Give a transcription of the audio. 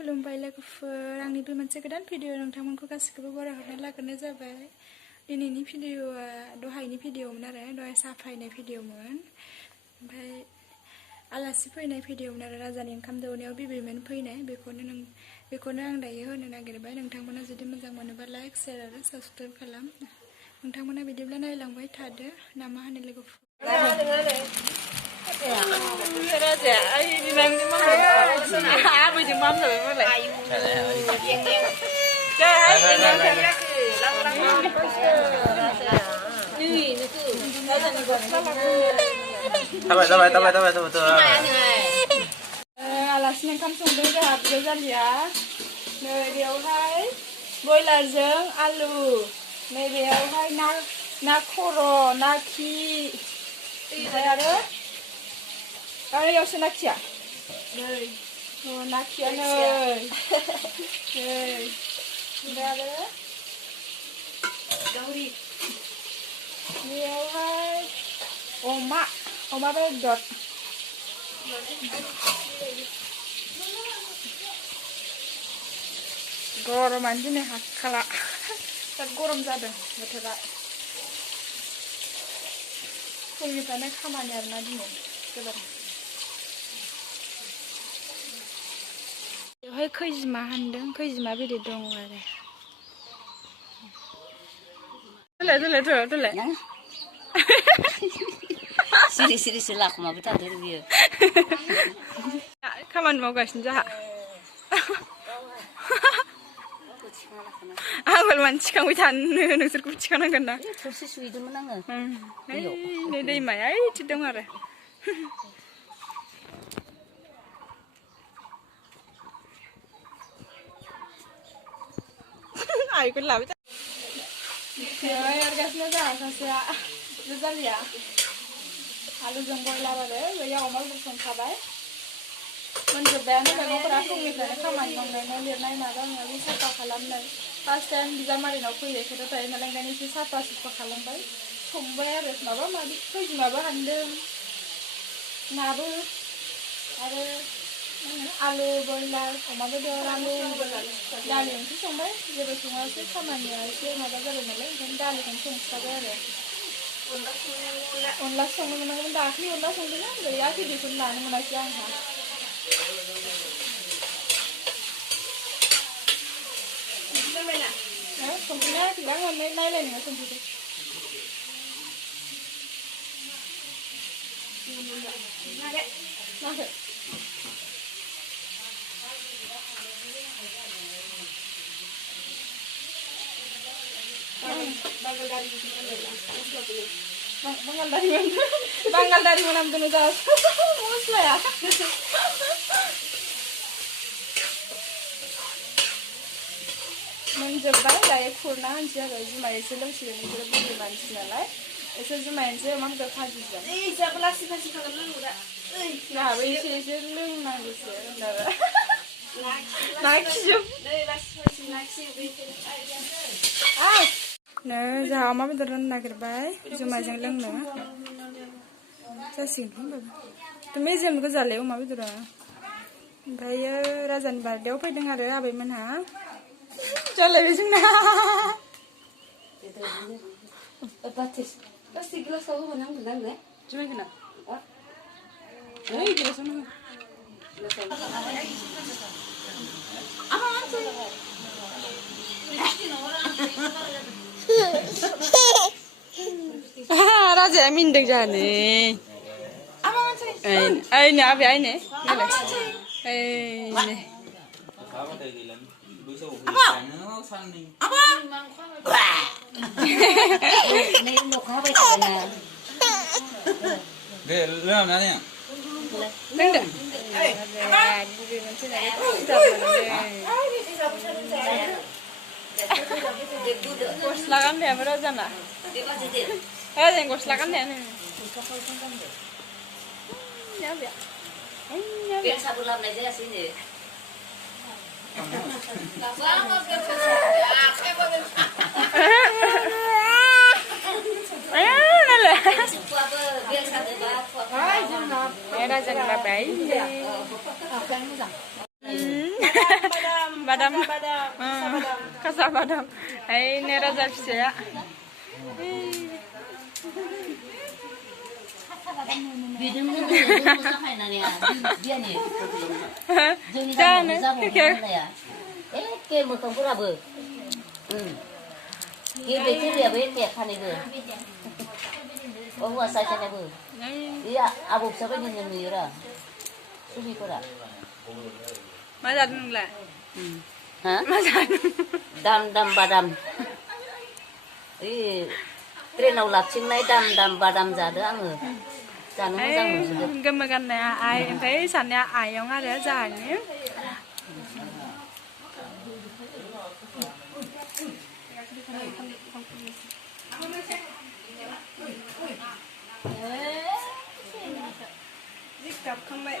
खुलुमबाय लोगोफोर आंनि बे मोनसे गोदान भिडिअ नोंथांमोनखौ गासिखौबो बरायहरना लाग्रोनाय जाबाय। दिनैनि भिडिअआ दहायनि भिडिअमोन आरो दहाय साहा फैनाय भिडिअमोन, ओमफ्राय आलासि फैनाय भिडिअमोन आरो राजानि ओंखाम दौनायाव बिबैमोन फैनाय। बेखौनो आं दायो होनो नागिरबाय। नोंथांमोना जुदि मोजां मोनोबा लाइक शेयार आरो साबस्क्राइब खालाम। नोंथांमोना बिदिब्ला नायलांबाय थादो ना मा होनो लोगोफोर। Raja, ini nanti mana? Apa sih mam sampai mana? आलासिनो ओंखाम संदों जोंहा बिजालिया। नैबेयावहाय बयलारजों आलु, नैबेयावहाय ना खर', ना खि, ओमफ्राय आरो यावसो ना खिया ना खिया नै ओमफ्राय आरो बेयावहाय अमा बेदर। गरमानो दिनै हाखाला, बिराद गरम जादों बोथोरा। फुंनिफ्रायनो खामानि आरोना दिनै गोबां। बेवहाय खैजिमा हानदों, खैजिमा बिदै दङ आरो। दोलाय सिरि लाखुमाबो थादों बियो। खामानि मावगासिनो जोंहा। आंबो मानो थिखांबाय थानो, नोंसोरखौ थिखांनांगोन ना। थोरसि सुहैदोंमोन आङो। नै दैमाया ओइथिं दं आरो। आइखौ लाबाय एरगासिनो जोंहा सासेया जालिया। आलुजों बयलार आरो बैयाव अमा बेदर संखाबाय। मोनजोब्बायानो मैगंफोरा फुंनिफ्रायनो खामानि मावनानै लिरनाय माबा साफा खालामनाय। फार्स्ट टाइम बिजामादैनाव फैनायखौथ' थायो नालाय ओंखायनो एसे साफा खालामबाय, संबाय आरो माबा माबि खैजिमाबो हानदों, नाबो आरो आलु बयलार अमा बेदर आलु दालि ओंख्रि संबाय। जेबो सङासै, खामानिया एसे माबा जाबाय नालाय ओंखायनो दालिखौनो संखाबाय आरो। अनला संनो मोनाखैमोन, दाख्लि अनला संदोंना गैया, भिडिअखौनो लानो मोनासै आंहा। संफिना आंखौलाय आं नायलाय नङा संफिनदो। माखो बांगालदारि मोनामदों दा मस्लाया। मोनजोब्बाय, दायो खुरना होनसै आरो। जुमाय एसे लोंसिगोन, बिसोरो बुरि मानसि नालाय एसे जुमाय होनसै अमा बेदर भाजिजों। जोंहाबो एसे लोंनांगौसो होनदों। जोंहा अमा बेदर राननो नागिरबाय जुमायजों लोंनो जासिगोन होनबाबो। मेजेम गोजालै अमा बेदरा। ओमफ्रायो राजानि बार्थडेआव फैदों आरो आबैमोनहा। जालायबाय जोंना। प्लास्टिक गिलासाव होबानो हामगोन आंनो जुमायखौ ना गिलासावनो हो। राजाया मिन्दों जानो। ओइनो आबै आइनो ओइनो गस्ला गाननायाबो राजाना राजानि गस्ला गाननायानो बेलसाबो लाबोनाय जायासैनो। राजानि बाबाय बादाम बादाम खासा बादाम ओइ नै राजा फिसाया बिदिनो मोजां खायनानै बियानि जोंनि जानो जाबावनाया एखे मोखांफोराबो गेबे थेलेयाबो एखे खानैबो हौवासा खानायबो बे आबौ फिसा बायदिनो नुयोरा सुबिफोरा मा जादों नोंलाय हा मा जादों दाम बादाम ओइ ट्रेनाव लाबथिंनाय दाम बादाम जादो आङो जानो मोजां मोनजोबो गोमो गाननाया आइ ओमफ्राय सानैया आयं आरो जाहानि गाबखांबाय